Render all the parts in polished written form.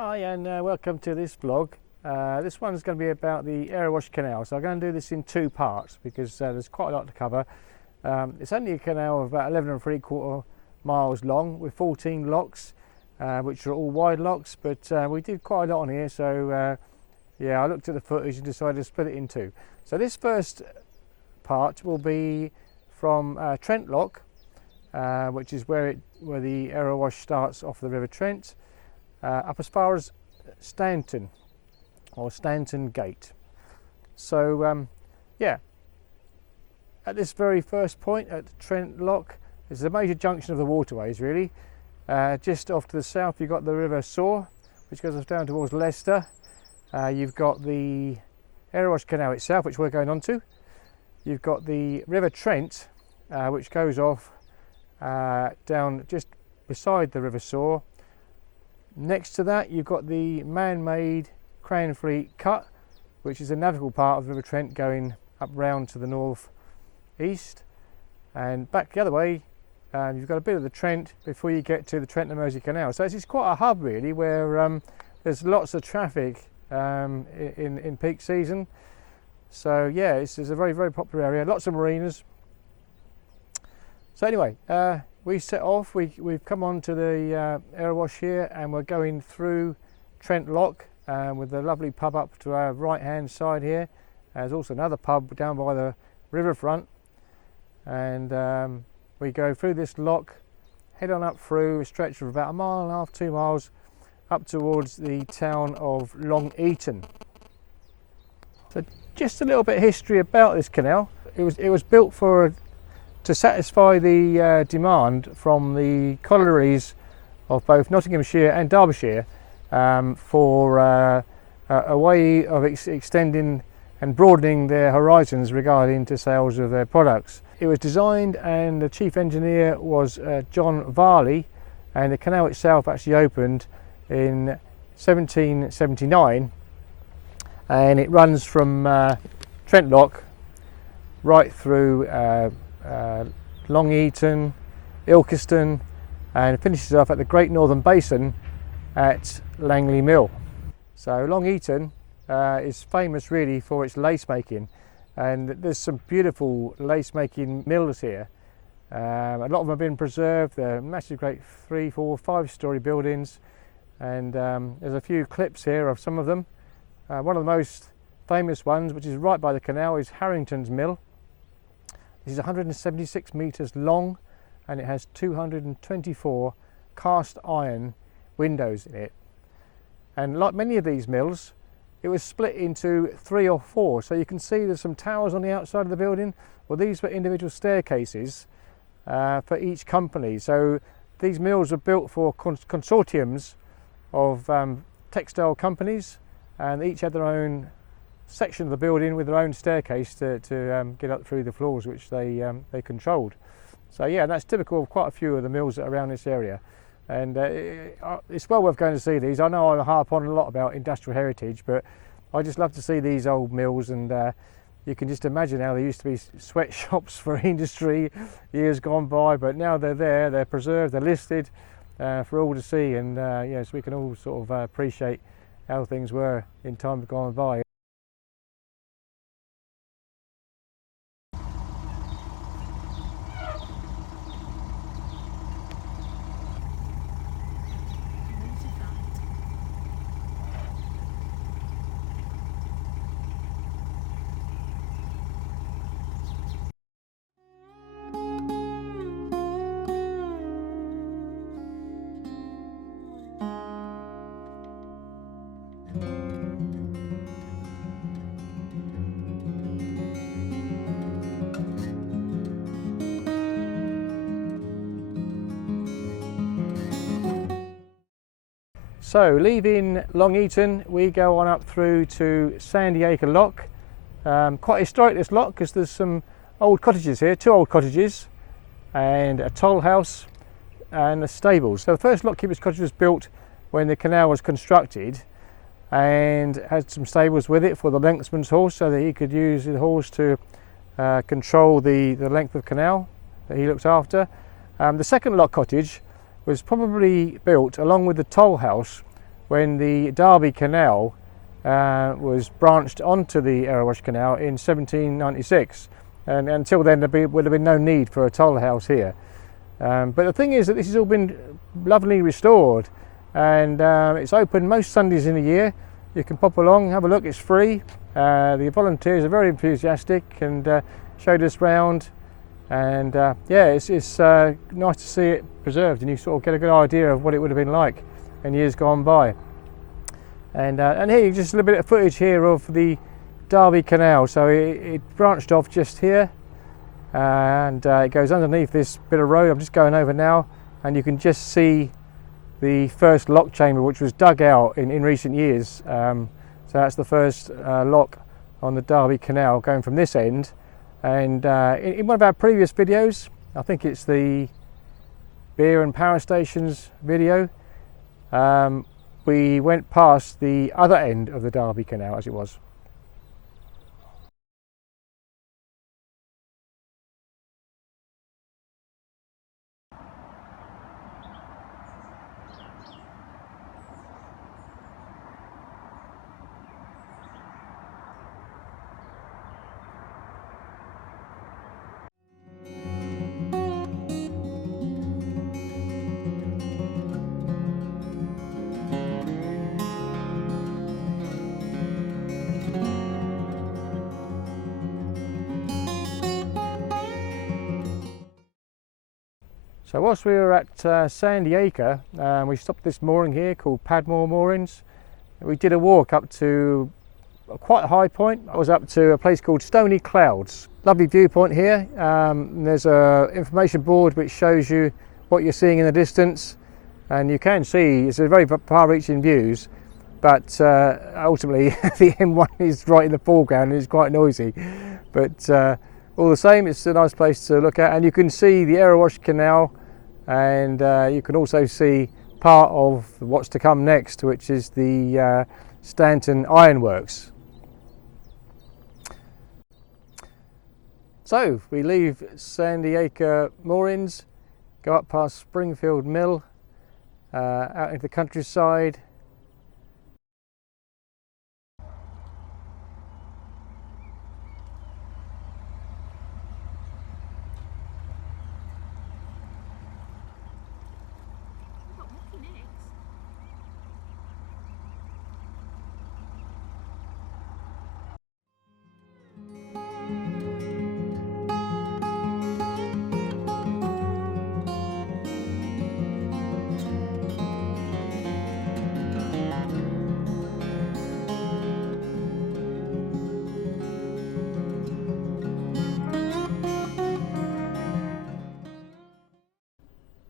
Hi and welcome to this vlog. This one's going to be about the Erewash Canal, so I'm going to do this in two parts because there's quite a lot to cover. It's only a canal of about 11 3/4 miles long with 14 locks, which are all wide locks, but we did quite a lot on here, so yeah, I looked at the footage and decided to split it in two. So this first part will be from Trent Lock, which is where the Erewash starts off the River Trent, up as far as Stanton or Stanton Gate. So yeah, at this very first point at Trent Lock is the major junction of the waterways really. Just off to the south you've got the River Soar, which goes down towards Leicester. You've got the Erewash Canal itself, which we're going on to. You've got the River Trent, which goes off down just beside the River Soar. Next to that you've got the man-made Cranfleet Cut, which is a navigable part of the River Trent going up round to the north east, and back the other way you've got a bit of the Trent before you get to the Trent and Mersey Canal. So it's quite a hub really, where there's lots of traffic in peak season. So yeah, it's a very popular area, lots of marinas. So anyway, we set off, we've come on to the Erewash here, and we're going through Trent Lock with the lovely pub up to our right hand side here. There's also another pub down by the riverfront, and we go through this lock, head on up through a stretch of about 1.5 miles, 2 miles, up towards the town of Long Eaton. So just a little bit of history about this canal. It was built to satisfy the demand from the collieries of both Nottinghamshire and Derbyshire for a way of extending and broadening their horizons regarding to sales of their products. It was designed, and the chief engineer was John Varley, and the canal itself actually opened in 1779, and it runs from Trent Lock right through Long Eaton, Ilkeston, and finishes off at the Great Northern Basin at Langley Mill. So Long Eaton is famous really for its lace making, and there's some beautiful lace making mills here. A lot of them have been preserved. They're massive, great 3, 4, 5-story buildings, and there's a few clips here of some of them. One of the most famous ones, which is right by the canal, is Harrington's Mill. This is 176 metres long, and it has 224 cast iron windows in it. And like many of these mills, it was split into 3 or 4. So you can see there's some towers on the outside of the building. Well, these were individual staircases for each company. So these mills were built for consortiums of textile companies, and each had their own section of the building with their own staircase to get up through the floors, which they controlled. So yeah, that's typical of quite a few of the mills that are around this area, and it's well worth going to see these. I know I harp on a lot about industrial heritage, but I just love to see these old mills, and you can just imagine how there used to be sweatshops for industry years gone by, but now they're there, they're preserved, they're listed for all to see, and yeah, so we can all sort of appreciate how things were in time gone by. So leaving Long Eaton, we go on up through to Sandyacre Lock. Quite historic, this lock, because there's some old cottages here, 2 old cottages and a toll house and a stables. So the first lockkeeper's cottage was built when the canal was constructed, and had some stables with it for the lengthsman's horse, so that he could use the horse to control the length of canal that he looked after. The second lock cottage was probably built along with the toll house when the Derby Canal was branched onto the Erewash Canal in 1796, and until then there would have been no need for a toll house here. But the thing is that this has all been lovely restored, and it's open most Sundays in the year. You can pop along, have a look, it's free. The volunteers are very enthusiastic and showed us round, and yeah, it's nice to see it preserved, and you sort of get a good idea of what it would have been like in years gone by. And here, just a little bit of footage here of the Derby Canal. So it branched off just here, and it goes underneath this bit of road. I'm just going over now, and you can just see the first lock chamber, which was dug out in recent years. So that's the first lock on the Derby Canal, going from this end. And in one of our previous videos, I think it's the beer and power stations video, we went past the other end of the Derby Canal, as it was. So whilst we were at Sandyacre, we stopped this mooring here called Padmore Moorings. We did a walk up to quite a high point. I was up to a place called Sandyclouds. Lovely viewpoint here. There's a information board which shows you what you're seeing in the distance, and you can see it's a very far-reaching views, but ultimately the M1 is right in the foreground and it's quite noisy. But all the same, it's a nice place to look at, and you can see the Erewash Canal, and you can also see part of what's to come next, which is the Stanton Ironworks. So we leave Sandyacre moorings, go up past Springfield Mill, out into the countryside.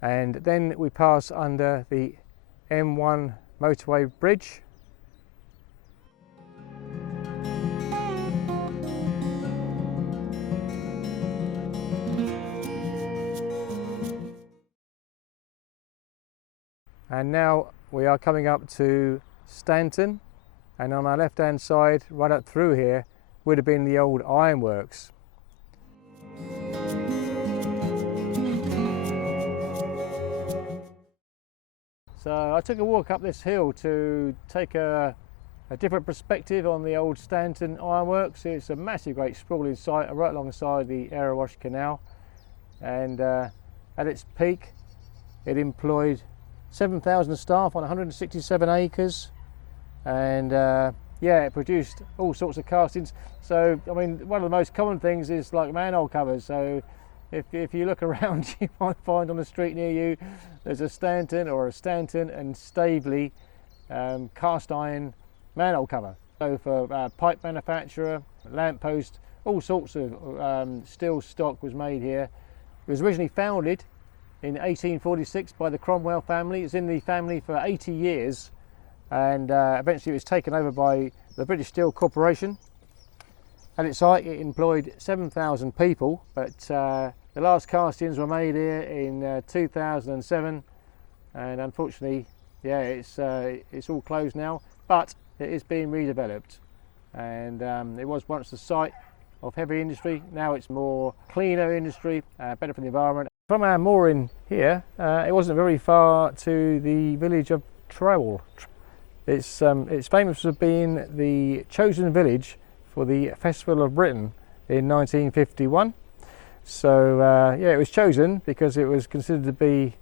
And then we pass under the M1 motorway bridge. And now we are coming up to Stanton, and on our left hand side, right up through here, would have been the old ironworks. So I took a walk up this hill to take a different perspective on the old Stanton Ironworks. It's a massive, great sprawling site right alongside the Erewash Canal, and at its peak it employed 7,000 staff on 167 acres, and yeah, it produced all sorts of castings. So I mean, one of the most common things is like manhole covers. So if you look around, you might find on the street near you there's a Stanton or a Stanton and Staveley cast iron manhole cover. So for pipe manufacturer, lamppost, all sorts of steel stock was made here. It was originally founded in 1846 by the Cromwell family. It's in the family for 80 years, and eventually it was taken over by the British Steel Corporation. At its height it employed 7,000 people, but the last castings were made here in 2007, and unfortunately, yeah, it's all closed now, but it is being redeveloped, and it was once the site of heavy industry. Now it's more cleaner industry, better for the environment. From our mooring here, it wasn't very far to the village of It's famous for being the chosen village for the Festival of Britain in 1951. So yeah, it was chosen because it was considered to be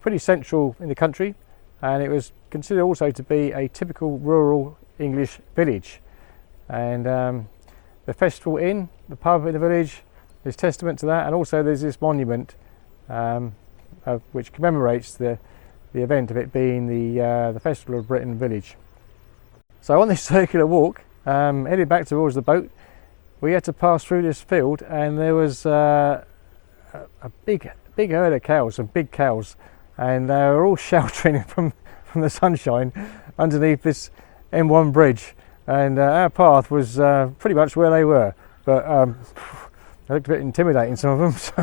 pretty central in the country, and it was considered also to be a typical rural English village. And the Festival Inn, the pub in the village, is testament to that. And also there's this monument which commemorates the event of it being the Festival of Britain village. So on this circular walk, headed back towards the boat, we had to pass through this field, and there was a big herd of cows, some big cows, and they were all sheltering from the sunshine underneath this M1 bridge, and our path was pretty much where they were, but they looked a bit intimidating, some of them,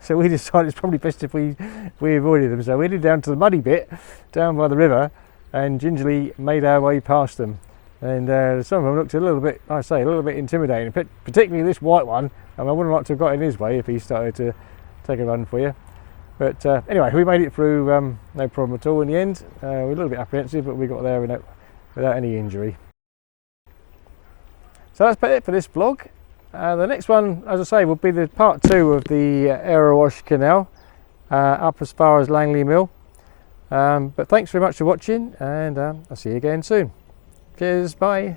so we decided it's probably best if we avoided them. So we headed down to the muddy bit down by the river and gingerly made our way past them. And some of them looked a little bit, like I say, a little bit intimidating, particularly this white one. And I wouldn't like to have got in his way if he started to take a run for you. But anyway, we made it through no problem at all in the end. We were a little bit apprehensive, but we got there without any injury. So that's about it for this vlog. The next one, as I say, will be the part 2 of the Erewash Canal up as far as Langley Mill. But thanks very much for watching, and I'll see you again soon. Cheers, bye.